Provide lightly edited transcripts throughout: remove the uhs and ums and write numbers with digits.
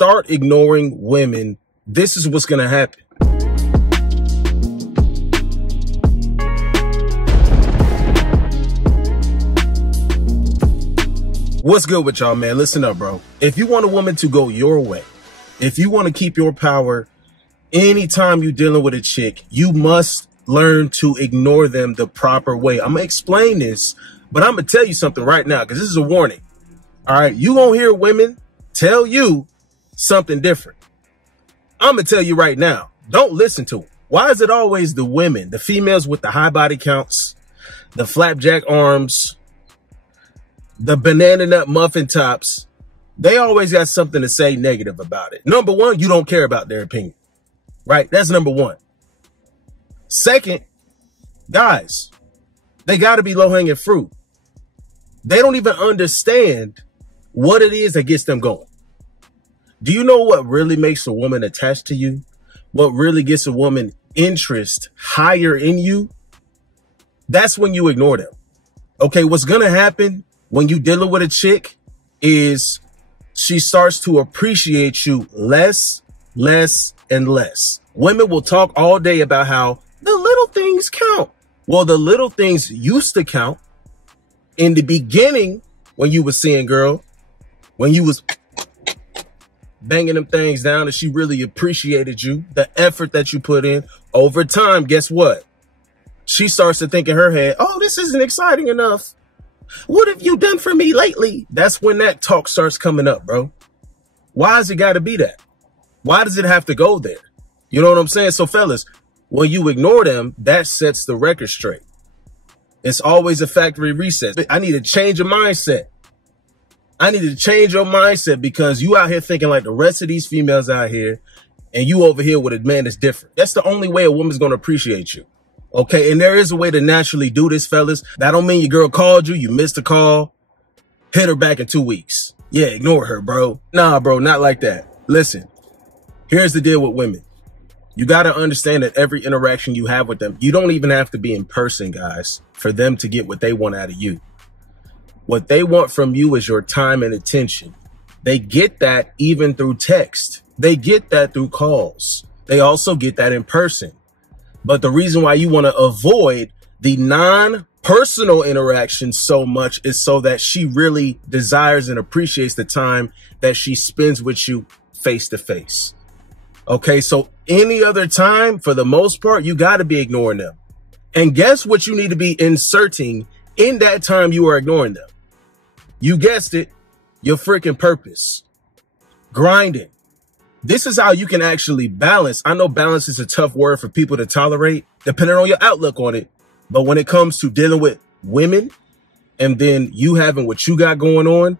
start ignoring women, this is what's going to happen. What's good with y'all, man? Listen up, bro. If you want a woman to go your way, if you want to keep your power, anytime you're dealing with a chick, you must learn to ignore them the proper way. I'm going to explain this, but I'm going to tell you something right now because this is a warning. All right, you gonna hear women tell you something different. I'm going to tell you right now, don't listen to them. Why is it always the women, the females with the high body counts, the flapjack arms, the banana nut muffin tops? They always got something to say negative about it. Number one, you don't care about their opinion, right? That's number one. Second, guys, they got to be low-hanging fruit. They don't even understand what it is that gets them going. Do you know what really makes a woman attached to you? What really gets a woman interest higher in you? That's when you ignore them. Okay, what's going to happen when you dealing with a chick is she starts to appreciate you less, and less. Women will talk all day about how the little things count. Well, the little things used to count in the beginning when you was seeing girl, when you was banging them things down and she really appreciated you, the effort that you put in. Over time, guess what? She starts to think in her head, oh, this isn't exciting enough. What have you done for me lately? That's when that talk starts coming up, bro. Why has it got to be that? Why does it have to go there? You know what I'm saying? So fellas, when you ignore them, that sets the record straight. It's always a factory reset. I need to change your mindset. I need to change your mindset because you out here thinking like the rest of these females out here and you over here with a man that's different. That's the only way a woman's going to appreciate you. Okay, and there is a way to naturally do this, fellas. That don't mean your girl called you, you missed a call, hit her back in 2 weeks. Yeah, ignore her, bro. Nah, bro, not like that. Listen, here's the deal with women. You got to understand that every interaction you have with them, you don't even have to be in person, guys, for them to get what they want out of you. What they want from you is your time and attention. They get that even through text. They get that through calls. They also get that in person. But the reason why you want to avoid the non-personal interaction so much is so that she really desires and appreciates the time that she spends with you face to face. Okay, so any other time, for the most part, you got to be ignoring them. And guess what you need to be inserting in that time you are ignoring them? You guessed it, your freaking purpose. Grinding. This is how you can actually balance. I know balance is a tough word for people to tolerate, depending on your outlook on it. But when it comes to dealing with women and then you having what you got going on,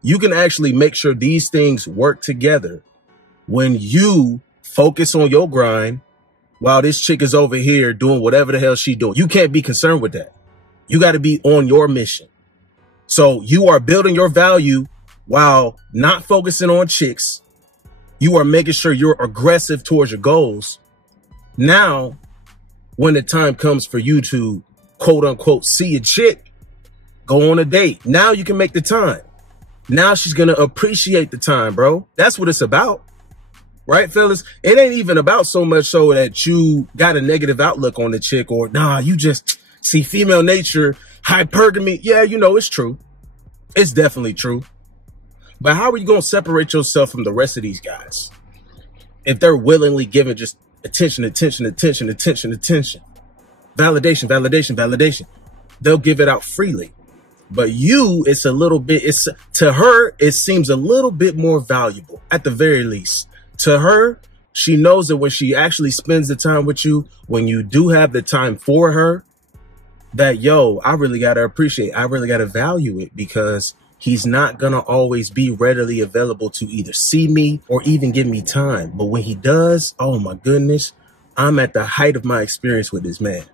you can actually make sure these things work together when you focus on your grind while this chick is over here doing whatever the hell she doing. You can't be concerned with that. You got to be on your mission. So you are building your value while not focusing on chicks. You are making sure you're aggressive towards your goals. Now, when the time comes for you to, quote unquote, see a chick, go on a date. Now you can make the time. Now she's going to appreciate the time, bro. That's what it's about. Right, fellas? It ain't even about so much so that you got a negative outlook on the chick or, nah, you just see female nature, hypergamy. Yeah, you know, it's true. It's definitely true. But how are you going to separate yourself from the rest of these guys if they're willingly giving just attention, validation, validation? They'll give it out freely. But you, it's a little bit, to her, it seems a little bit more valuable at the very least. To her, she knows that when she actually spends the time with you, when you do have the time for her, that, yo, I really got to appreciate, I really got to value it because he's not going to always be readily available to either see me or even give me time. But when he does, oh my goodness, I'm at the height of my experience with this man.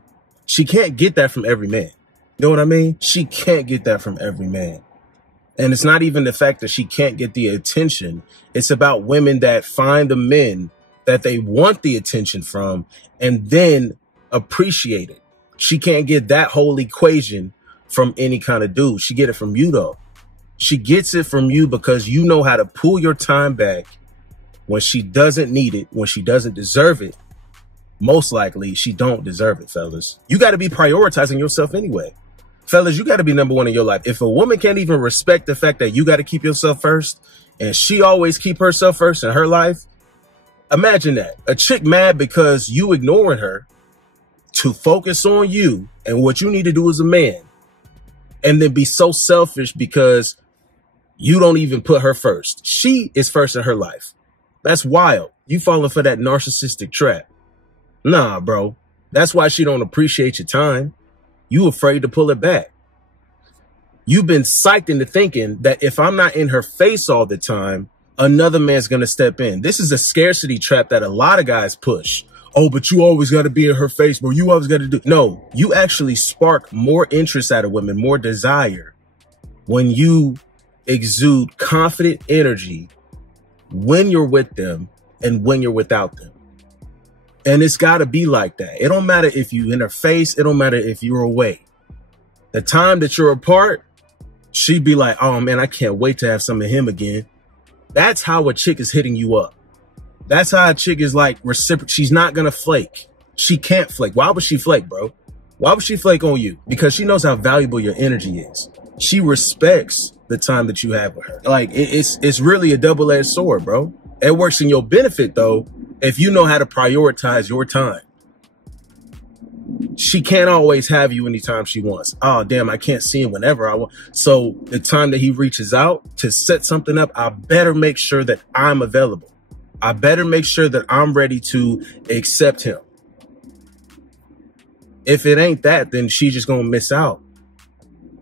She can't get that from every man. You know what I mean? She can't get that from every man. And it's not even the fact that she can't get the attention. It's about women that find the men that they want the attention from and then appreciate it. She can't get that whole equation from any kind of dude. She get it from you though. She gets it from you because you know how to pull your time back when she doesn't need it, when she doesn't deserve it, most likely she don't deserve it, fellas. You got to be prioritizing yourself anyway. Fellas, you got to be number one in your life. If a woman can't even respect the fact that you got to keep yourself first, and she always keep herself first in her life, imagine that. A chick mad because you ignoring her to focus on you and what you need to do as a man, and then be so selfish because you don't even put her first. She is first in her life. That's wild. You falling for that narcissistic trap. Nah, bro. That's why she don't appreciate your time. You afraid to pull it back. You've been psyched into thinking that if I'm not in her face all the time, another man's going to step in. This is a scarcity trap that a lot of guys push. Oh, but you always got to be in her face, bro. You always got to do. No, you actually spark more interest out of women, more desire when you exude confident energy when you're with them and when you're without them. And it's got to be like that. It don't matter if you in her face. It don't matter if you're away. The time that you're apart, she'd be like, oh man, I can't wait to have some of him again. That's how a chick is hitting you up. That's how a chick is like reciprocal. She's not going to flake. She can't flake. Why would she flake, bro? Why would she flake on you? Because she knows how valuable your energy is. She respects the time that you have with her. Like it's really a double-edged sword, bro. It works in your benefit though, if you know how to prioritize your time. She can't always have you anytime she wants. Oh, damn, I can't see him whenever I want. So the time that he reaches out to set something up, I better make sure that I'm available. I better make sure that I'm ready to accept him. If it ain't that, then she's just going to miss out.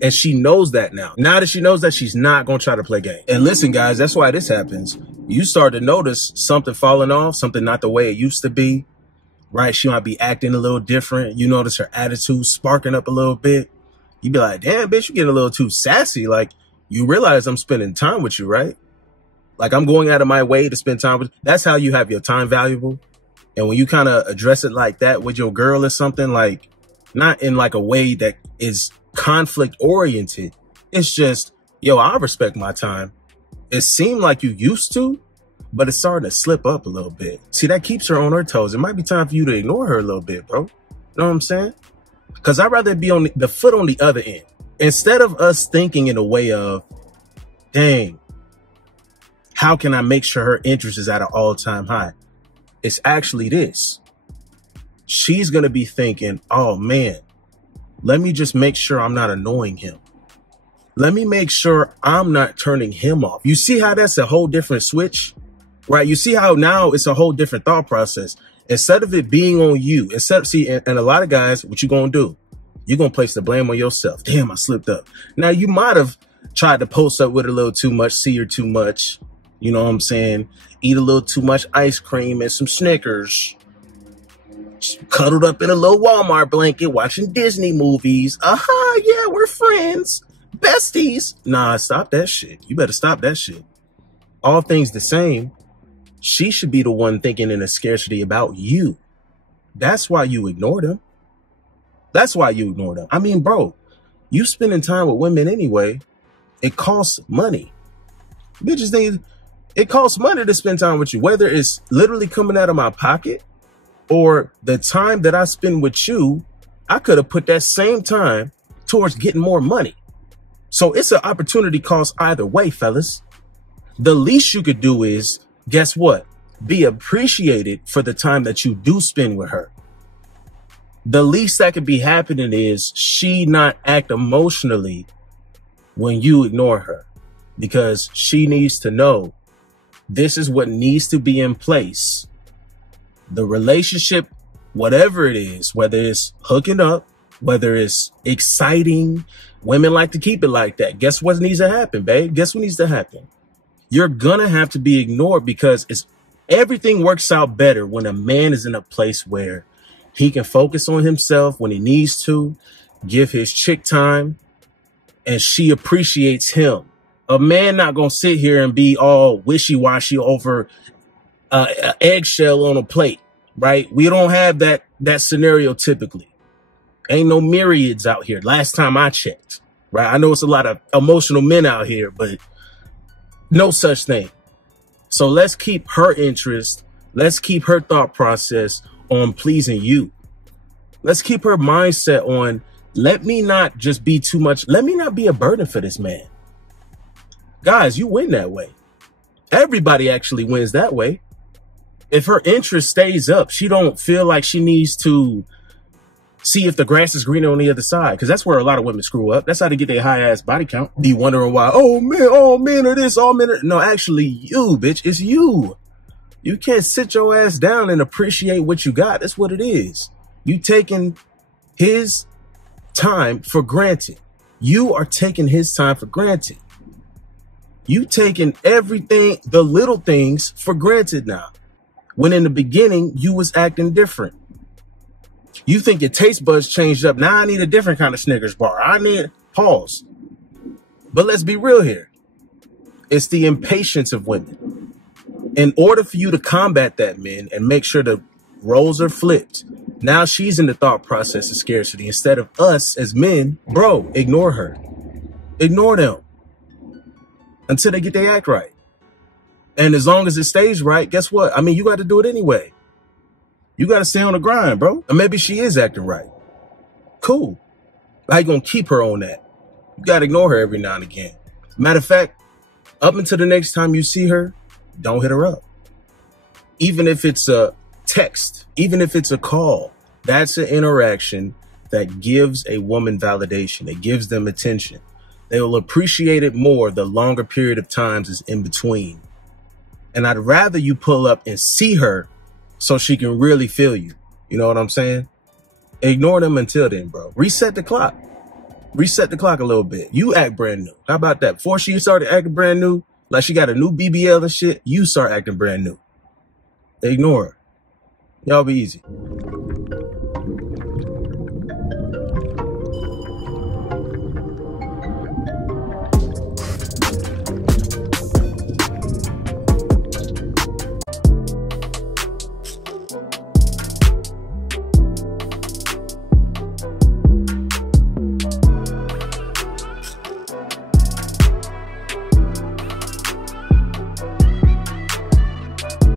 And she knows that now. Now that she knows that, she's not going to try to play game. And listen, guys, that's why this happens. You start to notice something falling off, something not the way it used to be, right? She might be acting a little different. You notice her attitude sparking up a little bit. You be like, damn, bitch, you getting a little too sassy. Like, you realize I'm spending time with you, right? Like, I'm going out of my way to spend time with you. That's how you have your time valuable. And when you kind of address it like that with your girl or something, like, not in like a way that is conflict oriented. It's just, yo, I respect my time. It seemed like you used to, but it's starting to slip up a little bit. See, that keeps her on her toes. It might be time for you to ignore her a little bit, bro. You know what I'm saying? Because I'd rather be on the foot on the other end. Instead of us thinking in a way of, dang, how can I make sure her interest is at an all-time high? It's actually this. She's going to be thinking, oh, man, let me just make sure I'm not annoying him. Let me make sure I'm not turning him off. You see how that's a whole different switch, right? You see how now it's a whole different thought process. Instead of it being on you, and a lot of guys, what you going to do? You're going to place the blame on yourself. Damn, I slipped up. Now, you might have tried to post up with her a little too much, see her too much. You know what I'm saying? Eat a little too much ice cream and some Snickers. Cuddled up in a little Walmart blanket, watching Disney movies. Yeah, we're friends. Besties. Nah, stop that shit. You better stop that shit. All things the same, she should be the one thinking in a scarcity about you. That's why you ignored him. That's why you ignored him. I mean, bro, you spending time with women anyway, it costs money. Bitches think it costs money to spend time with you, whether it's literally coming out of my pocket or the time that I spend with you. I could have put that same time towards getting more money. So it's an opportunity cost either way, fellas. The least you could do is, guess what? Be appreciated for the time that you do spend with her. The least that could be happening is she not act emotionally when you ignore her, because she needs to know this is what needs to be in place. The relationship, whatever it is, whether it's hooking up, whether it's exciting, women like to keep it like that. Guess what needs to happen, babe? Guess what needs to happen? You're going to have to be ignored, because everything works out better when a man is in a place where he can focus on himself when he needs to, give his chick time, and she appreciates him. A man not going to sit here and be all wishy-washy over an eggshell on a plate, right? We don't have that scenario typically. Ain't no myriads out here. Last time I checked, right? I know it's a lot of emotional men out here, but no such thing. So let's keep her interest. Let's keep her thought process on pleasing you. Let's keep her mindset on, let me not just be too much. Let me not be a burden for this man. Guys, you win that way. Everybody actually wins that way. If her interest stays up, she don't feel like she needs to see if the grass is greener on the other side. Because that's where a lot of women screw up. That's how they get their high ass body count. Be wondering why, oh man, all men are this, all men are. No, actually you, bitch, it's you. You can't sit your ass down and appreciate what you got. That's what it is. You taking his time for granted. You are taking his time for granted. You taking everything, the little things for granted now. When in the beginning, you was acting different. You think your taste buds changed up. Now I need a different kind of Snickers bar. I need pause. But let's be real here. It's the impatience of women. In order for you to combat that, men, and make sure the roles are flipped, now she's in the thought process of scarcity. Instead of us as men, bro, ignore her. Ignore them until they get their act right. And as long as it stays right, guess what? I mean, you got to do it anyway. You got to stay on the grind, bro. Or maybe she is acting right. Cool. How you going to keep her on that? You got to ignore her every now and again. Matter of fact, up until the next time you see her, don't hit her up. Even if it's a text, even if it's a call, that's an interaction that gives a woman validation. It gives them attention. They will appreciate it more the longer period of times is in between. And I'd rather you pull up and see her so she can really feel you. You know what I'm saying? Ignore them until then, bro. Reset the clock. Reset the clock a little bit. You act brand new. How about that? Before she started acting brand new, like she got a new BBL and shit, you start acting brand new. Ignore her. Y'all be easy.